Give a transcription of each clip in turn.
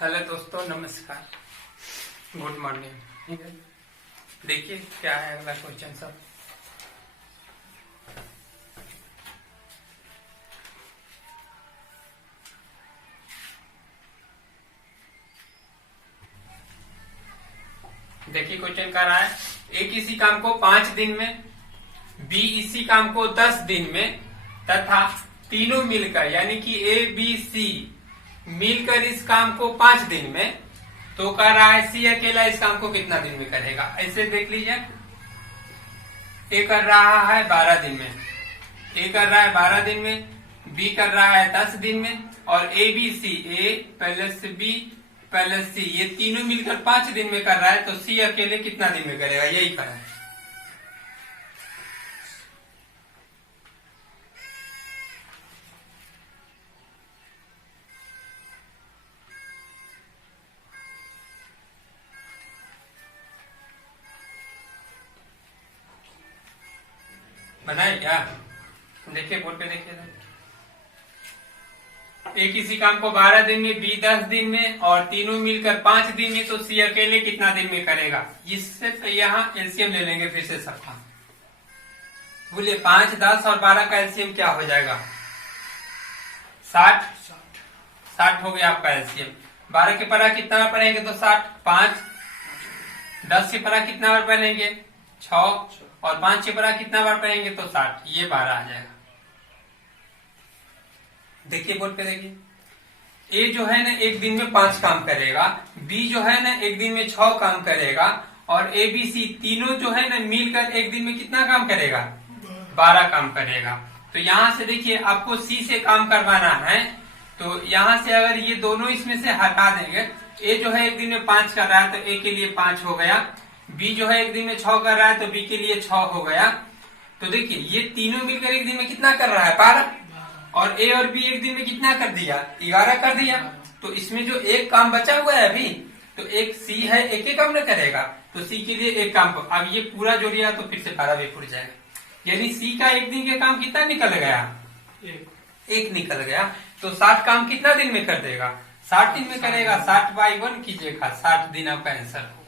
Hello दोस्तों, नमस्कार, good morning. देखिए क्या है अगला क्वेश्चन सब। देखिए क्वेश्चन कर रहा है, ए किसी काम को 5 दिन में, बी इसी काम को 10 दिन में तथा तीनों मिलकर यानी कि ए बी सी मिलकर इस काम को 5 दिन में, तो कर रहा है सी अकेला इस काम को कितना दिन में करेगा। ऐसे देख लीजिए, ए कर रहा है 12 दिन में, ए कर रहा है 12 दिन में, बी कर रहा है 10 दिन में, और A B C, A plus B plus C, ये तीनों मिलकर 5 दिन में कर रहा है, तो सी अकेले कितना दिन में करेगा, यही करा है। बनाए क्या? देखिए बोर्ड पे देखिए, ए किसी काम को 12 दिन में, बी 10 दिन में और तीनों मिलकर 5 दिन में, तो सी अकेले कितना दिन में करेगा। इससे तो यहाँ एलसीएम ले लेंगे फिर से सबका। बोलिए 5, 10 और 12 का एलसीएम क्या हो जाएगा? 60 60 हो गया आपका एलसीएम। 12 के परा कितना बार पढ़ेंगे तो 60, 5, 10 के परा कितना बार पढ़ेंगे 6, और 5 के परा कितना बार पढ़ेंगे तो 60, ये 12 आ जाएगा। देखिए बोर्ड पे देखिए, ए जो है ना एक दिन में 5 काम करेगा, बी जो है ना एक दिन में 6 काम करेगा, और ए बी सी तीनों जो है ना मिलकर एक दिन में कितना काम करेगा, 12 काम करेगा। तो यहाँ से देखिए आपको सी से काम करवाना है, तो यहाँ से अगर ये दोनों इसमें से हटा देंगे, ए जो है एक दिन में 5 कर रहा है तो ए के लिए 5 हो गया, बी जो है एक दिन में 6 कर रहा है तो बी के लिए 6 हो गया। तो देखिए ये तीनों मिलकर एक दिन में कितना कर रहा है, 12, और ए और बी एक दिन में कितना कर दिया, 11 कर दिया। तो इसमें जो एक काम बचा हुआ है अभी, तो एक सी है, एक ही काम न करेगा, तो सी के लिए एक काम। अब ये पूरा जोड़िया तो फिर से 12 भी फुट जाएगा, यानी सी का एक दिन के काम कितना निकल गया, एक निकल गया। तो 60 काम कितना दिन में कर देगा, 60 दिन में करेगा। 60/1 कीजिएगा, 60 दिन आपका आंसर हो गया।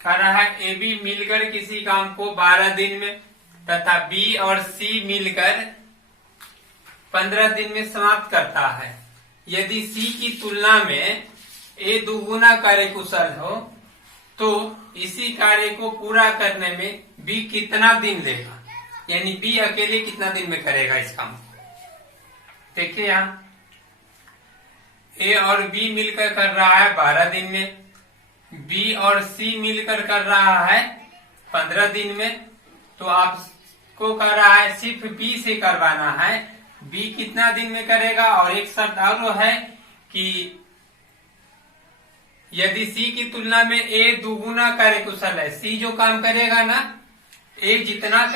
कह रहा है ए बी मिलकर किसी काम को 12 दिन में तथा बी और सी मिलकर 15 दिन में समाप्त करता है। यदि सी की तुलना में ए दुगुना कार्यकुशल हो, तो इसी कार्य को पूरा करने में बी कितना दिन लेगा, यानी बी अकेले कितना दिन में करेगा इस काम को। देखिए यहाँ ए और बी मिलकर कर रहा है 12 दिन में, बी और सी मिलकर कर रहा है 15 दिन में। तो आपको कर रहा है सिर्फ बी से करवाना है, बी कितना दिन में करेगा। और एक शर्त और है कि यदि सी की तुलना में ए दुगुना कार्यकुशल है, सी जो काम करेगा ना, ए जितना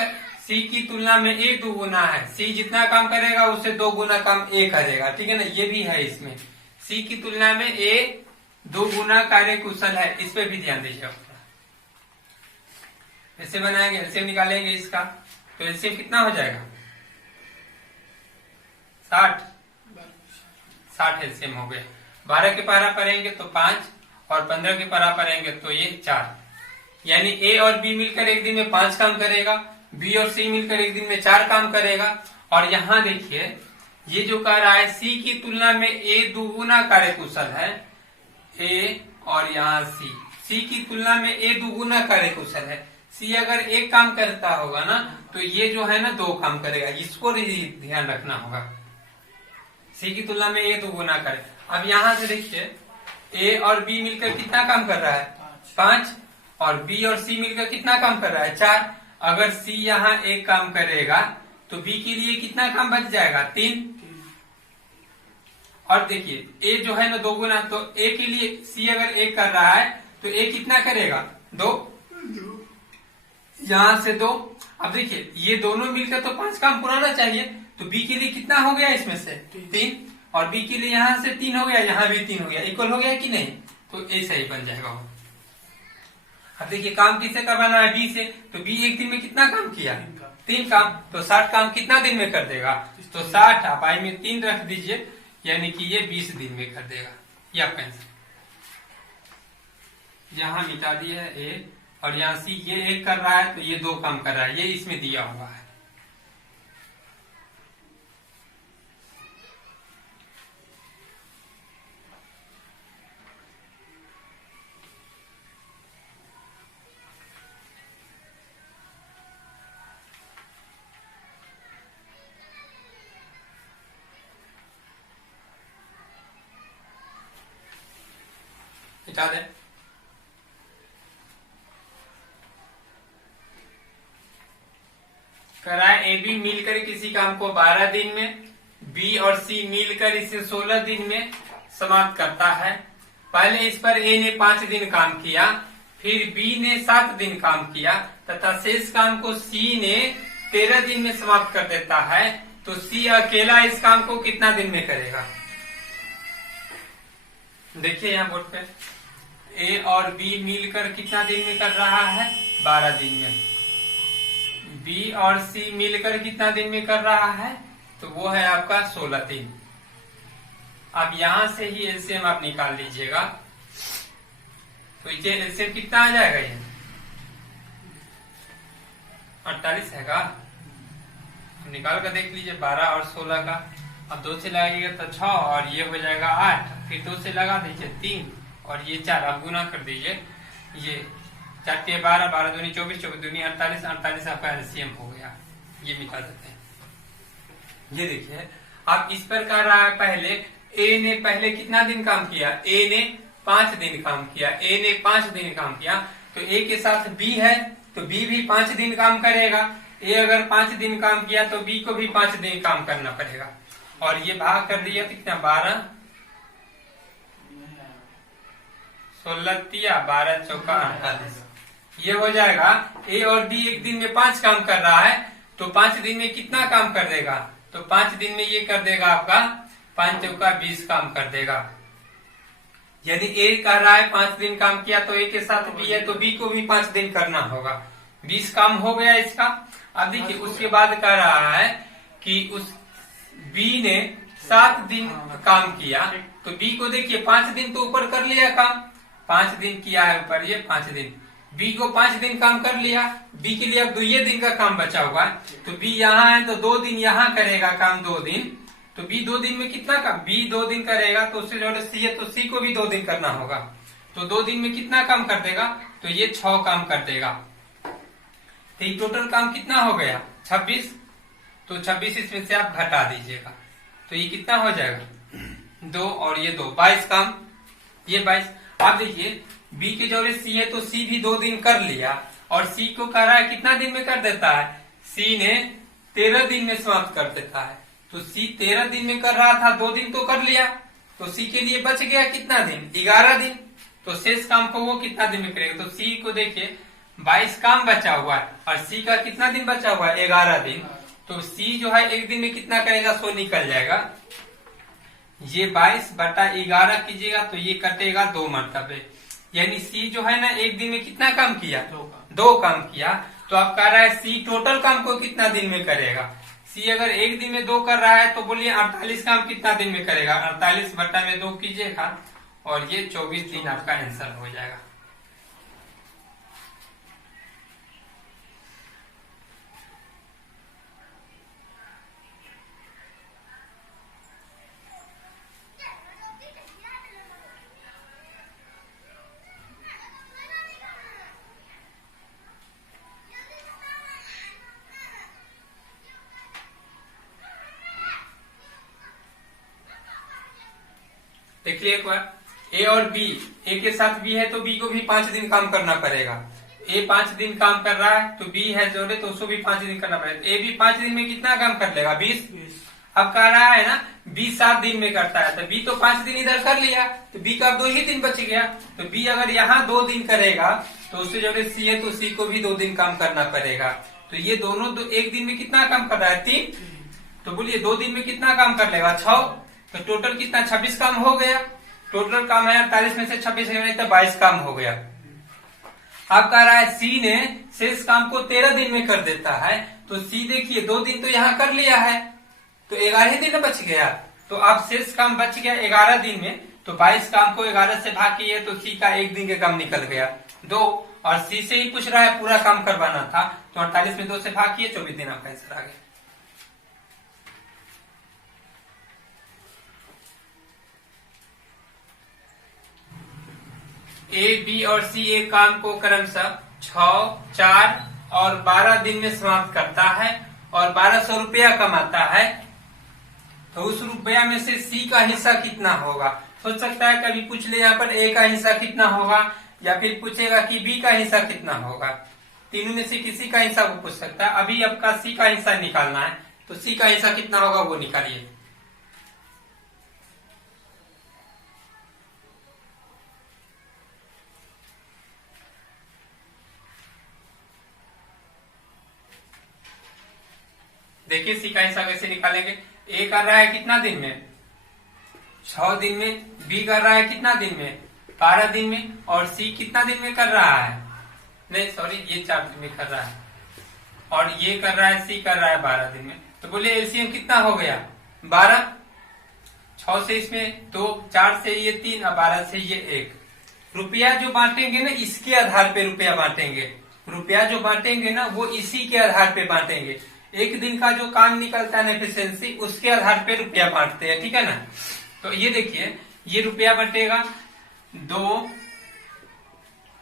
सी की तुलना में ए दुगुना है, सी जितना काम करेगा उससे 2 गुना काम ए करेगा, ठीक है ना। ये भी है इसमें, सी की तुलना में ए 2 गुना कार्य कुशल है, इस पे भी ध्यान दीजिए। ऐसे बनाएंगे, एलसीएम निकालेंगे इसका, तो एलसीएम कितना हो जाएगा 60 एलसीएम हो गए। 12 के पारा पढ़ेंगे तो 5, और 15 के पारा पढ़ेंगे तो ये 4, यानी ए और बी मिलकर एक दिन में 5 काम करेगा, बी और सी मिलकर एक दिन में 4 काम करेगा। और यहाँ देखिए ये जो कह रहा है सी की तुलना में ए दुगुना कार्यकुशल है, ए और यहाँ सी की तुलना में ए दुगुना कार्यकुशल है। सी अगर एक काम करता होगा ना, तो ये जो है ना 2 काम करेगा, इसको ध्यान रखना होगा। सी की तुलना में ए दुगुना करे। अब यहाँ से देखिए ए और बी मिलकर कितना काम कर रहा है, 5, और बी और सी मिलकर कितना काम कर रहा है, 4। अगर सी यहाँ एक काम करेगा तो बी के लिए कितना काम बच जाएगा, 3। और देखिए ए जो है ना 2 गुना, तो ए के लिए सी अगर 1 कर रहा है तो ए कितना करेगा, 2, यहां से 2। अब देखिए ये दोनों मिलकर तो 5 काम पुराना चाहिए, तो बी के लिए कितना हो गया इसमें से 3, और बी के लिए यहाँ से 3 हो गया, यहाँ भी 3 हो गया, इक्वल हो गया कि नहीं, तो ऐसा ही बन जाएगा। अब देखिए काम किससे करवाना है, बी से, तो बी एक दिन में कितना काम किया, 3 काम, तो 60 काम कितना दिन में कर देगा, तो 60 आप आई में 3 रख दीजिए, यानी कि ये 20 दिन में कर देगा। ये आपका आंसर। यहाँ मिटा दिया है ए, और यहाँ सी, ये 1 कर रहा है तो ये 2 काम कर रहा है, ये इसमें दिया हुआ है। मिटा दे। कराए ए बी मिलकर किसी काम को 12 दिन में, बी और सी मिलकर इसे 16 दिन में समाप्त करता है। पहले इस पर ए ने 5 दिन काम किया, फिर बी ने 7 दिन काम किया तथा शेष काम को सी ने 13 दिन में समाप्त कर देता है, तो सी अकेला इस काम को कितना दिन में करेगा। देखिए यहाँ बोर्ड पे ए और बी मिलकर कितना दिन में कर रहा है, 12 दिन में। बी और सी मिलकर कितना दिन में कर रहा है, तो वो है आपका 16 दिन। अब यहां से ही एलसीएम आप निकाल लीजिएगा, तो ये एलसीएम कितना आ जाएगा, ये 48 है का, निकाल कर देख लीजिए 12 और 16 का। अब 2 से लगाइएगा तो 6 और ये हो जाएगा 8, फिर 2 से लगा दीजिए 3 और ये 4, आप गुना कर दीजिए, ये 4 के 12, 12 दूनी 24, 24 दूनी 48, 48 आपका एलसीएम हो गया। ये मिटा देते हैं। ये देखिए आप इस पर कर रहा है, पहले ए ने पहले कितना दिन काम किया, ए ने 5 दिन काम किया, ए ने 5 दिन काम किया, तो ए के साथ बी है तो बी भी 5 दिन काम करेगा। ए अगर 5 दिन काम किया तो बी को भी 5 दिन काम करना पड़ेगा, और ये भाग कर दिया तो कितना 12, 16 तिया 12 चौका 48, ये हो जाएगा। ए और बी एक दिन में 5 काम कर रहा है, तो 5 दिन में कितना काम कर देगा, तो 5 दिन में ये कर देगा आपका 5 चौका 20 काम कर देगा। यदि ए कर रहा है 5 दिन काम किया, तो ए के साथ बी है तो बी को भी 5 दिन करना होगा, 20 काम हो गया इसका। अब देखिए उसके बाद कर रहा है कि उस बी ने 7 दिन काम किया, तो बी को देखिए 5 दिन तो ऊपर कर लिया काम, 5 दिन किया है ऊपर, ये 5 दिन, बी को 5 दिन काम कर लिया, बी के लिए अब 2 दिन का काम बचा हुआ है, तो बी यहाँ है तो 2 दिन यहाँ करेगा काम, 2 दिन, तो बी 2 दिन में कितना काम, बी 2 दिन करेगा, तो उससे जो सी है तो सी को भी 2 दिन करना होगा, तो 2 दिन में कितना काम कर देगा, तो ये 6 काम कर देगा। तो ये टोटल काम कितना हो गया 26, तो 26 इसमें से आप घटा दीजिएगा, तो ये कितना हो जाएगा 2 और ये 2, 22 काम, ये 22। आप देखिए बी के जोड़े सी है तो सी भी 2 दिन कर लिया, और सी को कह रहा है कितना दिन में कर देता है, सी ने 13 दिन में समाप्त कर देता है, तो सी 13 दिन में कर रहा था, 2 दिन तो कर लिया, तो सी के लिए बच गया कितना दिन, 11 दिन, तो शेष काम को वो कितना दिन में करेगा, तो सी को देखिए 22 काम बचा हुआ है, और सी का कितना दिन बचा हुआ है 11 दिन, तो सी जो है एक दिन में कितना करेगा, 100 निकल जाएगा। ये 22 बटा 11 कीजिएगा तो ये कटेगा 2 मरतबे, यानी सी जो है ना एक दिन में कितना काम किया, 2 काम किया। तो आप कह रहा है सी टोटल काम को कितना दिन में करेगा, सी अगर एक दिन में 2 कर रहा है तो बोलिए 48 काम कितना दिन में करेगा, 48 बटा में 2 कीजिएगा और ये 24 दिन आपका आंसर हो जाएगा। देखिए एक बार ए और बी, ए के साथ बी है तो बी को भी 5 दिन काम करना पड़ेगा, ए 5 दिन काम कर रहा है तो बी है जोड़े तो उसको भी 5 दिन करना पड़ेगा, ए भी 5 दिन में कितना काम कर लेगा 20। अब कह रहा है ना बी 7 दिन में करता है, तो बी तो 5 दिन इधर कर लिया, तो बी का 2 ही दिन बच गया, तो बी अगर यहाँ 2 दिन करेगा तो उससे जोड़े सी है तो सी को भी 2 दिन काम करना पड़ेगा, तो ये दोनों एक दिन में कितना काम कर रहा है 3, तो बोलिए 2 दिन में कितना काम कर लेगा 6, तो टोटल कितना 26 काम हो गया। टोटल काम है 48 में से 26 तो 22 काम हो गया। अब कह रहा है सी ने शेष काम को 13 दिन में कर देता है, तो सी देखिए 2 दिन तो यहाँ कर लिया है, तो 11 दिन बच गया। तो अब शेष काम बच गया 11 दिन में, तो 22 काम को 11 से भाग किए तो सी का 1 दिन का काम निकल गया 2, और सी से ही पूछ रहा है पूरा काम करवाना था, तो 48 में 2 से भाग किए 24 दिन आपका आंसर आ गया। ए, बी और सी एक काम को क्रमशः 6, 4 और 12 दिन में समाप्त करता है और 1200 रुपया कमाता है, तो उस रुपया में से सी का हिस्सा कितना होगा। सोच सकता है कभी पूछ ले यहाँ पर ए का हिस्सा कितना होगा, या फिर पूछेगा कि बी का हिस्सा कितना होगा, तीनों में से किसी का हिस्सा वो पूछ सकता है। अभी आपका सी का हिस्सा निकालना है, तो सी का हिस्सा कितना होगा वो निकालिए। देखिए सी का हिस्सा कैसे निकालेंगे। ए कर रहा है कितना दिन में, 6 दिन में, बी कर रहा है कितना दिन में, 12 दिन में, और सी कितना दिन में कर रहा है, नहीं सॉरी ये 4 दिन में कर रहा है, और ये कर रहा है सी कर रहा है 12 दिन में। तो बोले एलसीएम कितना हो गया 12, 6 से इसमें 2, 4 से ये 3 और 12 से ये 1। रुपया जो बांटेंगे ना इसके आधार पे रुपया बांटेंगे, रुपया जो बांटेंगे ना वो इसी के आधार पे बांटेंगे। एक दिन का जो काम निकलता है एफिशिएंसी उसके आधार पे रुपया बांटते हैं, ठीक है ना। तो ये देखिए ये रुपया बटेगा 2,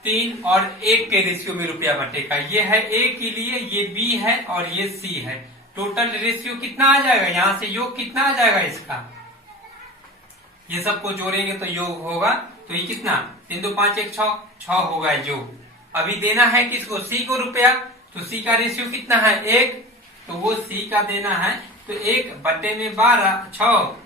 3 और 1 के रेशियो में रुपया बटेगा। ये है ए के लिए, ये बी है और ये सी है। टोटल रेशियो कितना आ जाएगा, यहाँ से योग कितना आ जाएगा इसका, ये सबको जोड़ेंगे तो योग होगा, तो ये कितना 3, 2, 5, 1, 6 होगा योग। अभी देना है किसको, सी को रुपया, तो सी का रेशियो कितना है 1, तो वो सी का देना है, तो 1 बटे में 12, 6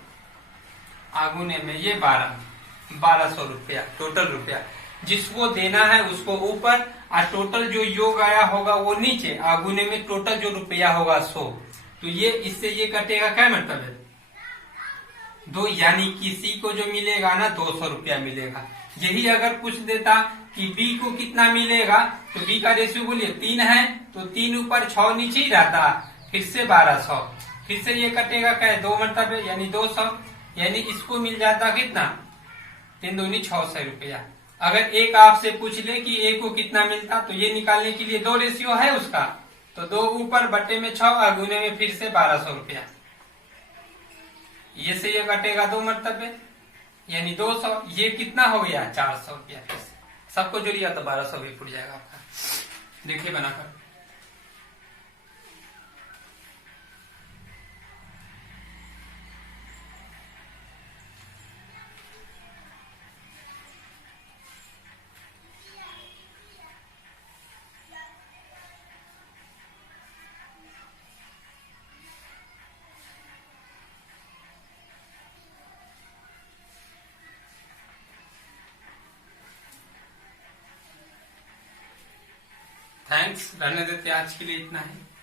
आगुने में ये 1200 रुपया टोटल रुपया जिसको देना है उसको ऊपर, और टोटल जो योग आया होगा वो नीचे, आगुने में टोटल जो रुपया होगा 100। तो ये इससे ये कटेगा, क्या मतलब है 2, यानी कि सी को जो मिलेगा ना 200 रुपया मिलेगा। यही अगर पूछ देता कि बी को कितना मिलेगा, तो बी का रेशियो बोलिए 3 है, तो 3 ऊपर 6 नीचे ही रहता, फिर से 1200, फिर से ये कटेगा क्या 2 मतलब यानी 200, यानी इसको मिल जाता कितना 3 दूनी 600 रुपया। अगर एक आपसे पूछ ले कि ए को कितना मिलता, तो ये निकालने के लिए 2 रेशियो है उसका, तो 2 ऊपर बटे में 6 आगुने में फिर से 1200 रुपया, ये से ये कटेगा 2 मतलब यानी 200, ये कितना हो गया 400 रुपया। सबको जोड़िए तो 1200 भी फुट जाएगा आपका। देखिए बनाकर, थैंक्स, रहने देते आज के लिए इतना ही।